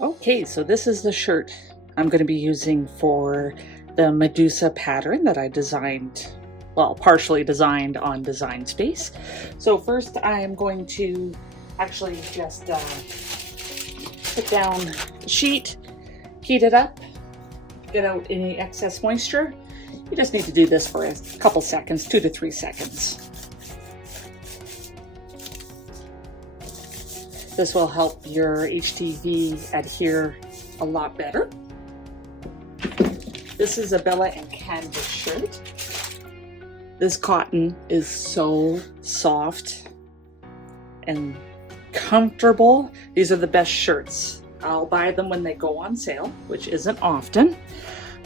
Okay, so this is the shirt I'm going to be using for the Medusa pattern that I designed, well, partially designed on Design Space. So first I am going to actually just put down the sheet, heat it up, get out any excess moisture. You just need to do this for a couple seconds, 2 to 3 seconds. This will help your HTV adhere a lot better. This is a Bella and Canvas shirt. This cotton is so soft and comfortable. These are the best shirts. I'll buy them when they go on sale, which isn't often,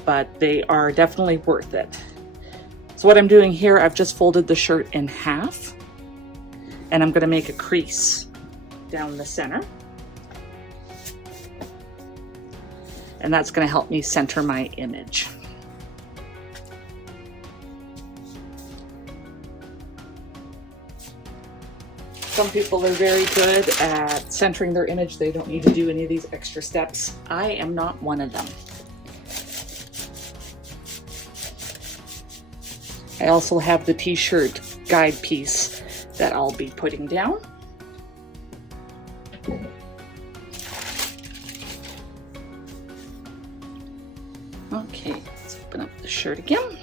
but they are definitely worth it. So what I'm doing here, I've just folded the shirt in half, and I'm going to make a crease down the center, and that's going to help me center my image. Some people are very good at centering their image. They don't need to do any of these extra steps. I am not one of them. I also have the t-shirt guide piece that I'll be putting down. Okay, let's open up the shirt again.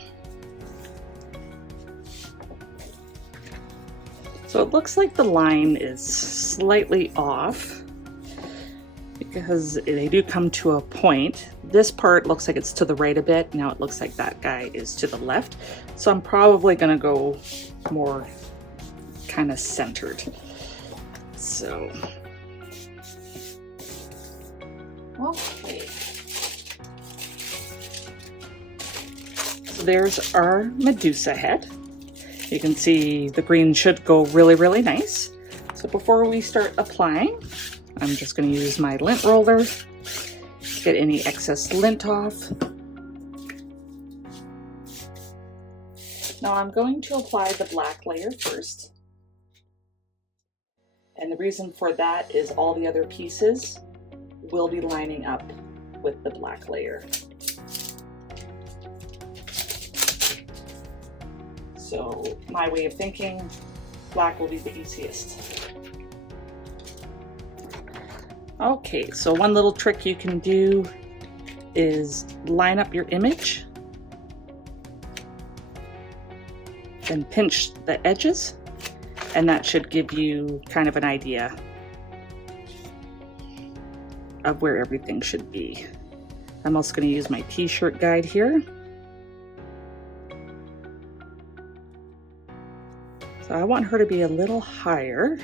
So it looks like the line is slightly off because they do come to a point. This part looks like it's to the right a bit. Now it looks like that guy is to the left. So I'm probably gonna go more kind of centered. So, okay. So there's our Medusa head. You can see the green should go really, really nice. So before we start applying, I'm just going to use my lint roller, get any excess lint off. Now I'm going to apply the black layer first. And the reason for that is all the other pieces will be lining up with the black layer. So my way of thinking, black will be the easiest. Okay, so one little trick you can do is line up your image, then pinch the edges, and that should give you kind of an idea of where everything should be. I'm also going to use my t-shirt guide here. So I want her to be a little higher,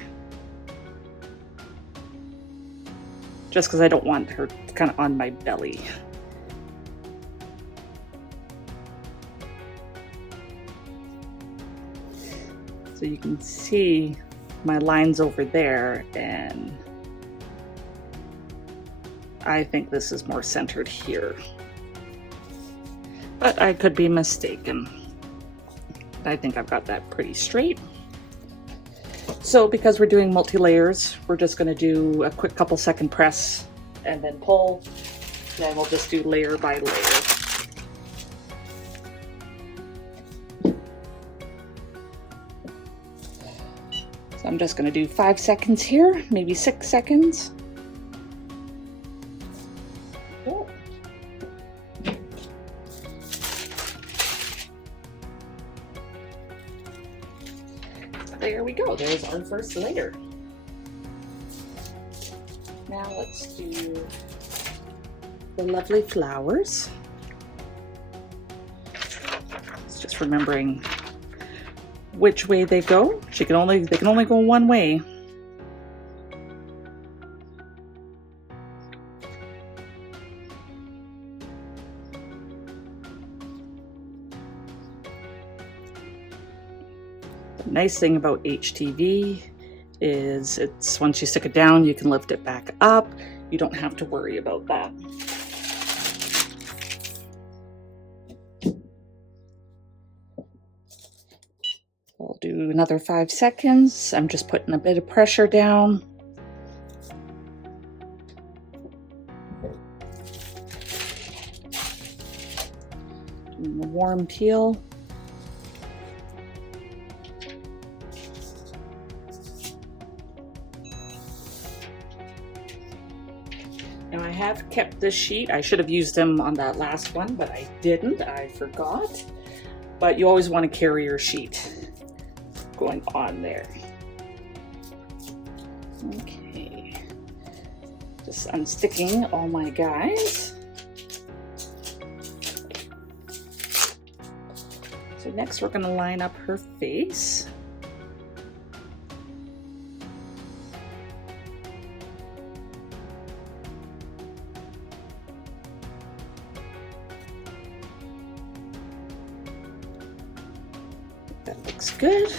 just because I don't want her kind of on my belly. So you can see my lines over there, and I think this is more centered here, but I could be mistaken. I think I've got that pretty straight. So because we're doing multi-layers, we're just going to do a quick couple second press and then pull. Then we'll just do layer by layer. So I'm just going to do 5 seconds here, maybe 6 seconds. There we go, there's our first layer. Now let's do the lovely flowers. It's just remembering which way they go. They can only go one way. The nice thing about HTV is it's once you stick it down, you can lift it back up. You don't have to worry about that. I'll do another 5 seconds. I'm just putting a bit of pressure down. warm teal. Now I have kept this sheet. I should have used them on that last one, but I didn't. I forgot. But you always want to carry your sheet going on there. Okay. Just unsticking all my guys. So next we're going to line up her face. That looks good.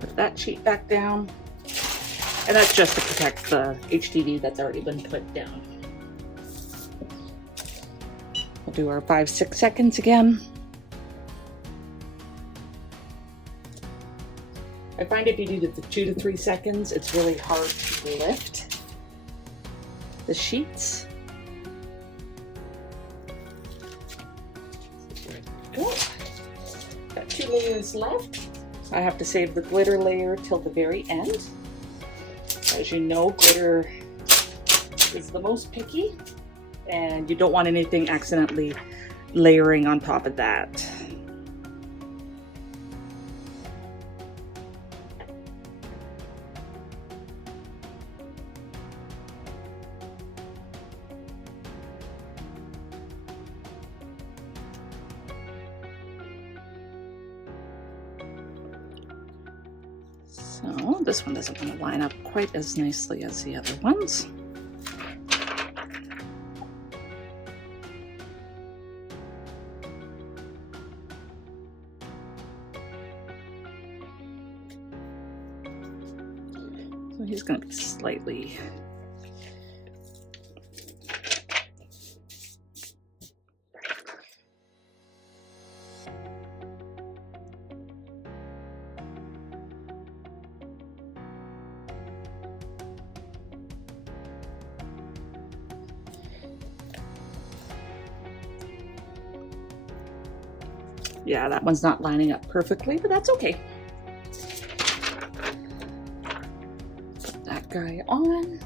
Put that sheet back down. And that's just to protect the HTV that's already been put down. We'll do our 5-6 seconds again. I find if you do the 2 to 3 seconds, it's really hard to lift the sheets. Go. Got 2 layers left. I have to save the glitter layer till the very end. As you know, glitter is the most picky, and you don't want anything accidentally layering on top of that. So this one doesn't want to line up quite as nicely as the other ones. So he's going to be slightly yeah, that one's not lining up perfectly, but that's okay. Put that guy on.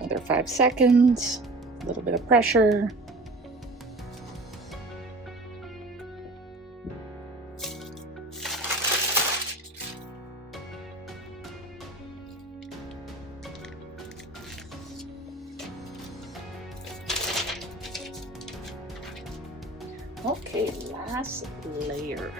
Another 5 seconds, a little bit of pressure. Okay, last layer.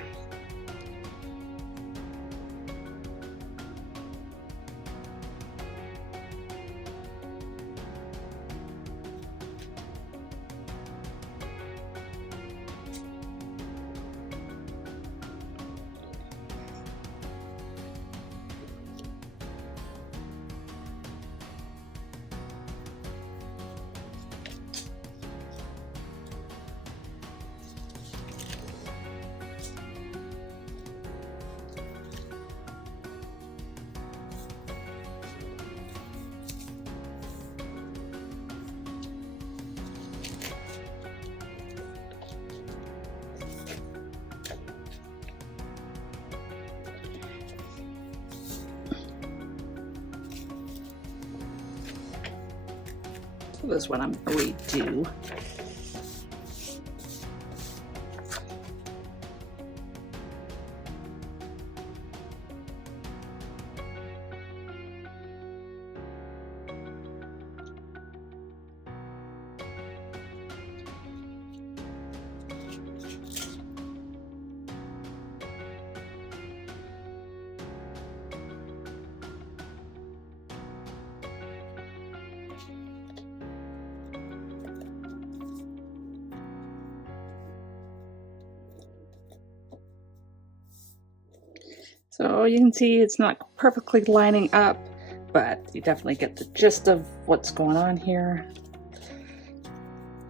So this one I'm going to redo. So you can see it's not perfectly lining up, but you definitely get the gist of what's going on here.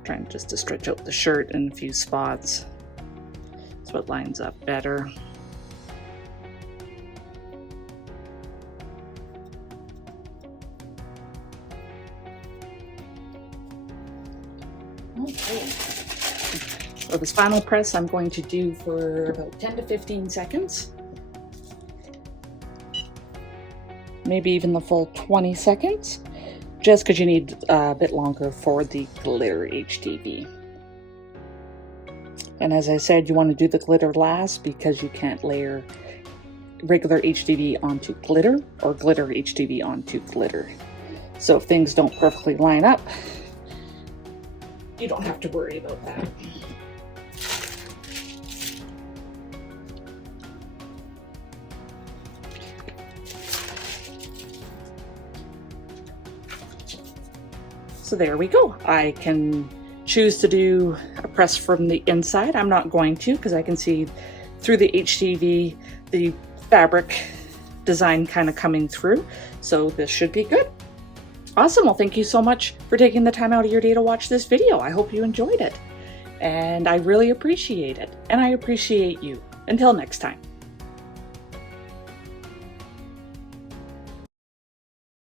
Trying just to stretch out the shirt in a few spots so it lines up better. So this final press I'm going to do for about 10 to 15 seconds. Maybe even the full 20 seconds, just because you need a bit longer for the glitter HTV. And as I said, you want to do the glitter last because you can't layer regular HTV onto glitter or glitter HTV onto glitter. So if things don't perfectly line up, you don't have to worry about that. So there we go. I can choose to do a press from the inside. I'm not going to because I can see through the HTV the fabric design kind of coming through. So this should be good. Awesome. Well, thank you so much for taking the time out of your day to watch this video. I hope you enjoyed it. And I really appreciate it. And I appreciate you. Until next time.